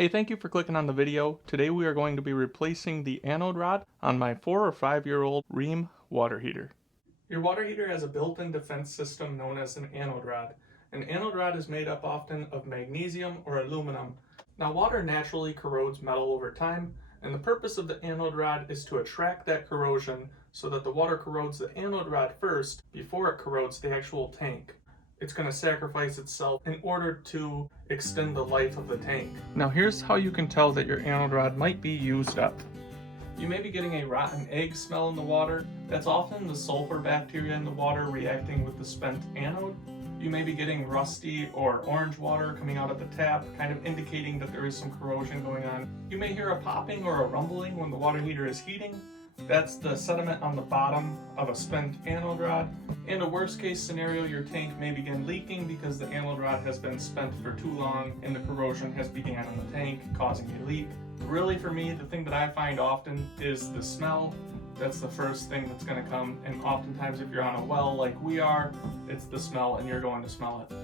Hey, thank you for clicking on the video. Today we are going to be replacing the anode rod on my 4 or 5-year-old Rheem water heater. Your water heater has a built-in defense system known as an anode rod. An anode rod is made up often of magnesium or aluminum. Now, water naturally corrodes metal over time, and the purpose of the anode rod is to attract that corrosion so that the water corrodes the anode rod first before it corrodes the actual tank. It's going to sacrifice itself in order to extend the life of the tank. Now here's how you can tell that your anode rod might be used up. You may be getting a rotten egg smell in the water. That's often the sulfur bacteria in the water reacting with the spent anode. You may be getting rusty or orange water coming out of the tap, kind of indicating that there is some corrosion going on. You may hear a popping or a rumbling when the water heater is heating. That's the sediment on the bottom of a spent anode rod. In a worst case scenario, your tank may begin leaking because the anode rod has been spent for too long and the corrosion has begun in the tank, causing a leak. Really, for me, the thing that I find often is the smell. That's the first thing that's going to come, and oftentimes if you're on a well like we are, it's the smell and you're going to smell it.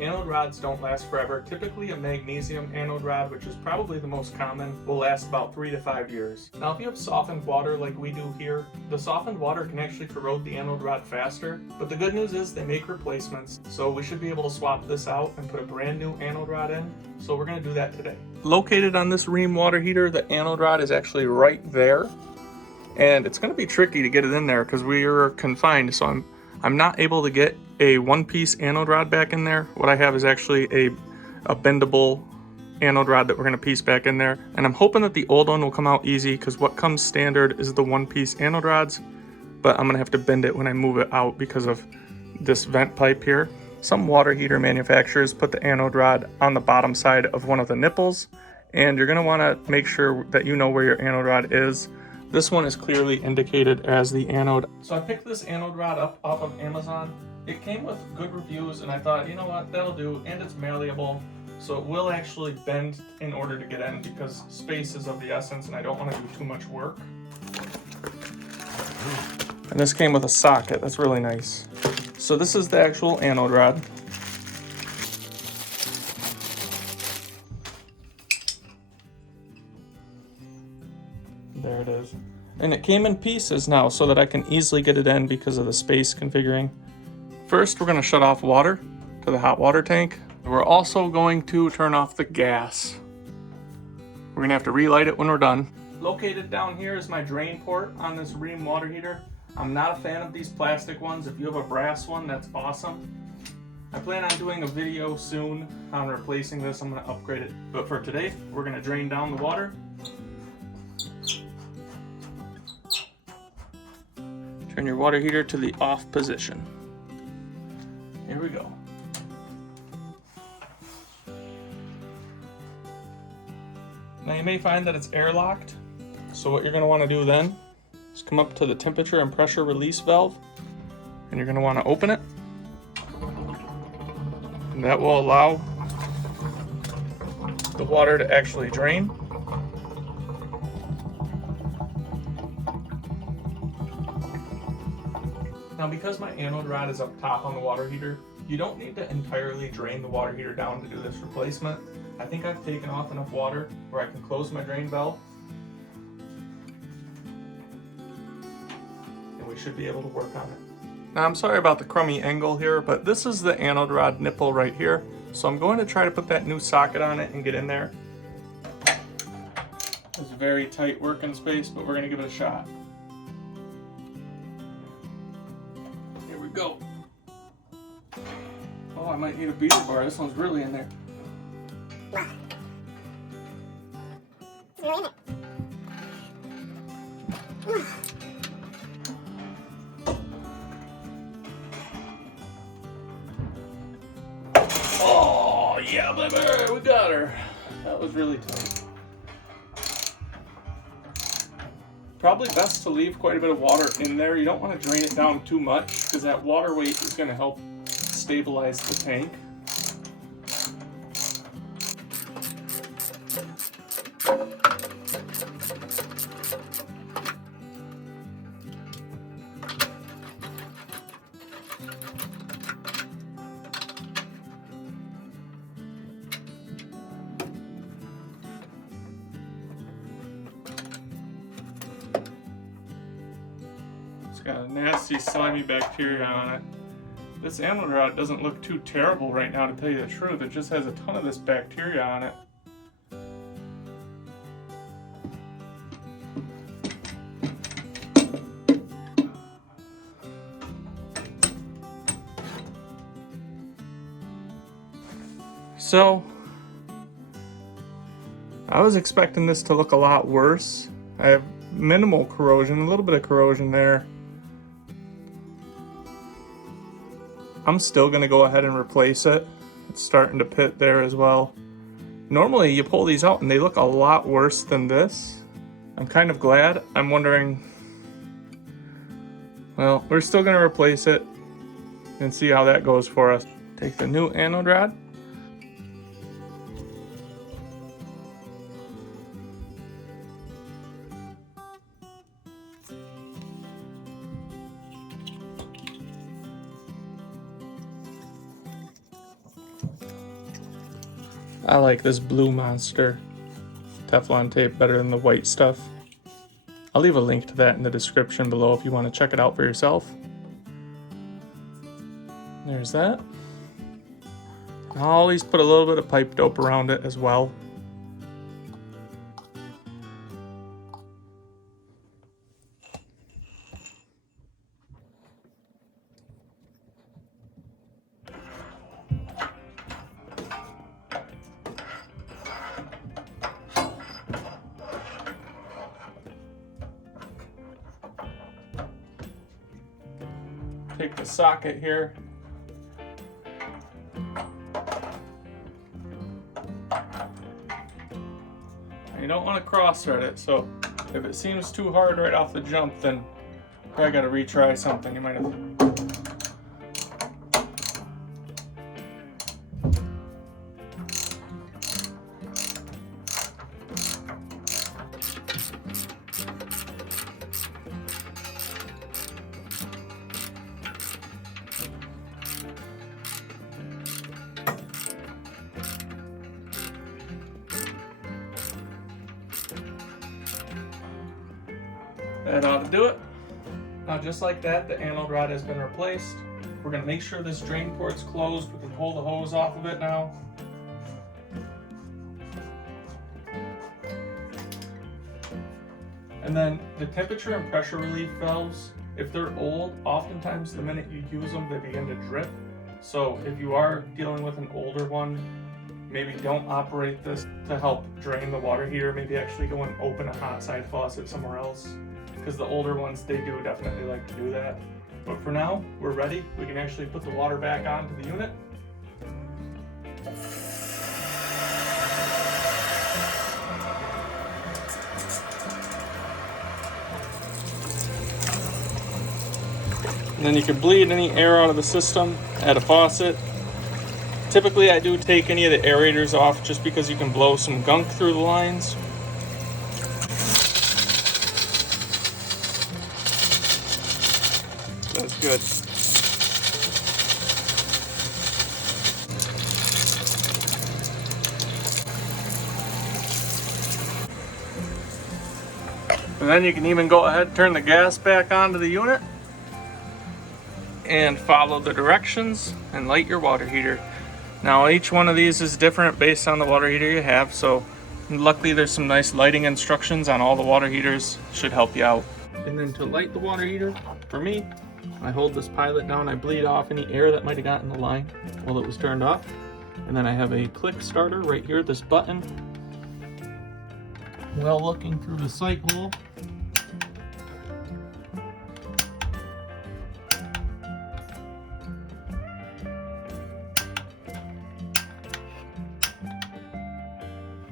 Anode rods don't last forever. Typically a magnesium anode rod, which is probably the most common, will last about 3 to 5 years. Now if you have softened water like we do here, the softened water can actually corrode the anode rod faster, but the good news is they make replacements, so we should be able to swap this out and put a brand new anode rod in, so we're going to do that today. Located on this Rheem water heater, the anode rod is actually right there, and it's going to be tricky to get it in there because we are confined, so I'm not able to get a one-piece anode rod back in there. What I have is actually a bendable anode rod that we're going to piece back in there. And I'm hoping that the old one will come out easy because what comes standard is the one-piece anode rods. But I'm going to have to bend it when I move it out because of this vent pipe here. Some water heater manufacturers put the anode rod on the bottom side of one of the nipples. And you're going to want to make sure that you know where your anode rod is. This one is clearly indicated as the anode. So I picked this anode rod up off of Amazon. It came with good reviews and I thought, you know what, that'll do, and it's malleable. So it will actually bend in order to get in because space is of the essence and I don't want to do too much work. And this came with a socket, that's really nice. So this is the actual anode rod. There it is. And it came in pieces now so that I can easily get it in because of the space configuring. First, we're going to shut off water to the hot water tank. We're also going to turn off the gas. We're going to have to relight it when we're done. Located down here is my drain port on this Rheem water heater. I'm not a fan of these plastic ones. If you have a brass one, that's awesome. I plan on doing a video soon on replacing this. I'm going to upgrade it. But for today, we're going to drain down the water. Turn your water heater to the off position. Here we go. Now you may find that it's airlocked. So what you're going to want to do then is come up to the temperature and pressure release valve. And you're going to want to open it. And that will allow the water to actually drain. Now because my anode rod is up top on the water heater, you don't need to entirely drain the water heater down to do this replacement. I think I've taken off enough water where I can close my drain valve. And we should be able to work on it. Now I'm sorry about the crummy angle here, but this is the anode rod nipple right here. So I'm going to try to put that new socket on it and get in there. It's a very tight working space, but we're going to give it a shot. Go. Oh, I might need a beater bar. This one's really in there. Wow. It's really in it. Oh, yeah, baby. We got her. That was really tight. Probably best to leave quite a bit of water in there. You don't want to drain it down too much because that water weight is going to help stabilize the tank. got a nasty slimy bacteria on it. This anode rod doesn't look too terrible right now, to tell you the truth. It just has a ton of this bacteria on it. So, I was expecting this to look a lot worse. I have minimal corrosion, a little bit of corrosion there. I'm still going to go ahead and replace it. It's starting to pit there as well. Normally you pull these out and they look a lot worse than this. I'm kind of glad. I'm wondering, well, we're still going to replace it and see how that goes for us. Take the new anode rod. I like this blue monster Teflon tape better than the white stuff. I'll leave a link to that in the description below if you want to check it out for yourself. There's that. I'll always put a little bit of pipe dope around it as well. Take the socket here. You don't want to cross thread it, so if it seems too hard right off the jump, then probably got to retry something. You might have. That ought to do it. Now just like that, the anode rod has been replaced. We're going to make sure this drain port's closed. We can pull the hose off of it now. And then the temperature and pressure relief valves, if they're old, oftentimes the minute you use them, they begin to drip. So if you are dealing with an older one, maybe don't operate this to help drain the water heater. Maybe actually go and open a hot side faucet somewhere else, because the older ones, they do definitely like to do that. But for now, we're ready. We can actually put the water back onto the unit. And then you can bleed any air out of the system at a faucet. Typically I do take any of the aerators off just because you can blow some gunk through the lines. That's good. And then you can even go ahead and turn the gas back onto the unit and follow the directions and light your water heater. Now each one of these is different based on the water heater you have, so luckily there's some nice lighting instructions on all the water heaters. Should help you out. And then to light the water heater, for me, I hold this pilot down, I bleed off any air that might have gotten in the line while it was turned off. And then I have a click starter right here, this button. Well, looking through the sight hole.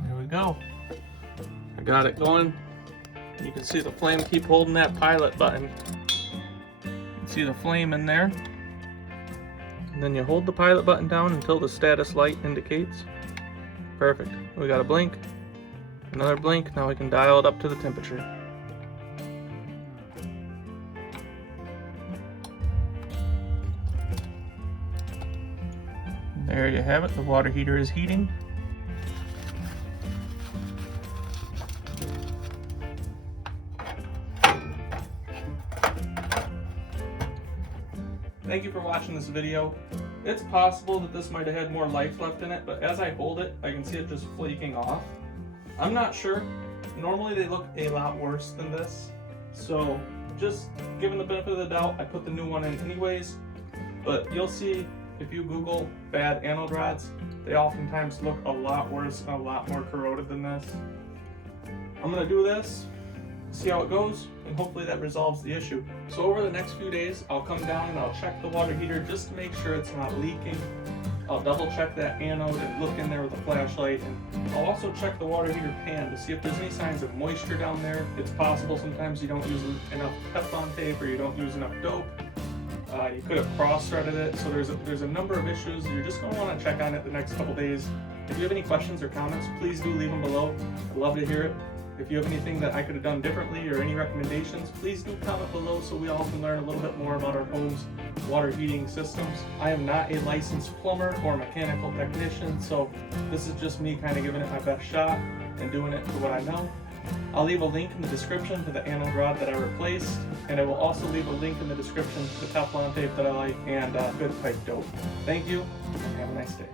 There we go. I got it going. You can see the flame. Keep holding that pilot button. See the flame in there, and then you hold the pilot button down until the status light indicates. Perfect. We got a blink, another blink. Now we can dial it up to the temperature. There you have it. The water heater is heating. Thank you for watching this video. It's possible that this might have had more life left in it, but as I hold it, I can see it just flaking off. I'm not sure. Normally they look a lot worse than this. So just given the benefit of the doubt, I put the new one in anyways. But you'll see if you Google bad anode rods, they oftentimes look a lot worse and a lot more corroded than this. I'm gonna do this, see how it goes, and hopefully that resolves the issue. So over the next few days, I'll come down and I'll check the water heater just to make sure it's not leaking. I'll double check that anode and look in there with a flashlight, and I'll also check the water heater pan to see if there's any signs of moisture down there. It's possible sometimes you don't use enough Teflon tape or you don't use enough dope. You could have cross-threaded it, so there's a number of issues. You're just going to want to check on it the next couple days. If you have any questions or comments, please do leave them below. I'd love to hear it. If you have anything that I could have done differently or any recommendations, please do comment below so we all can learn a little bit more about our home's water heating systems. I am not a licensed plumber or mechanical technician, so this is just me kind of giving it my best shot and doing it for what I know. I'll leave a link in the description to the anode rod that I replaced, and I will also leave a link in the description to the Teflon tape that I like and good pipe dope. Thank you, and have a nice day.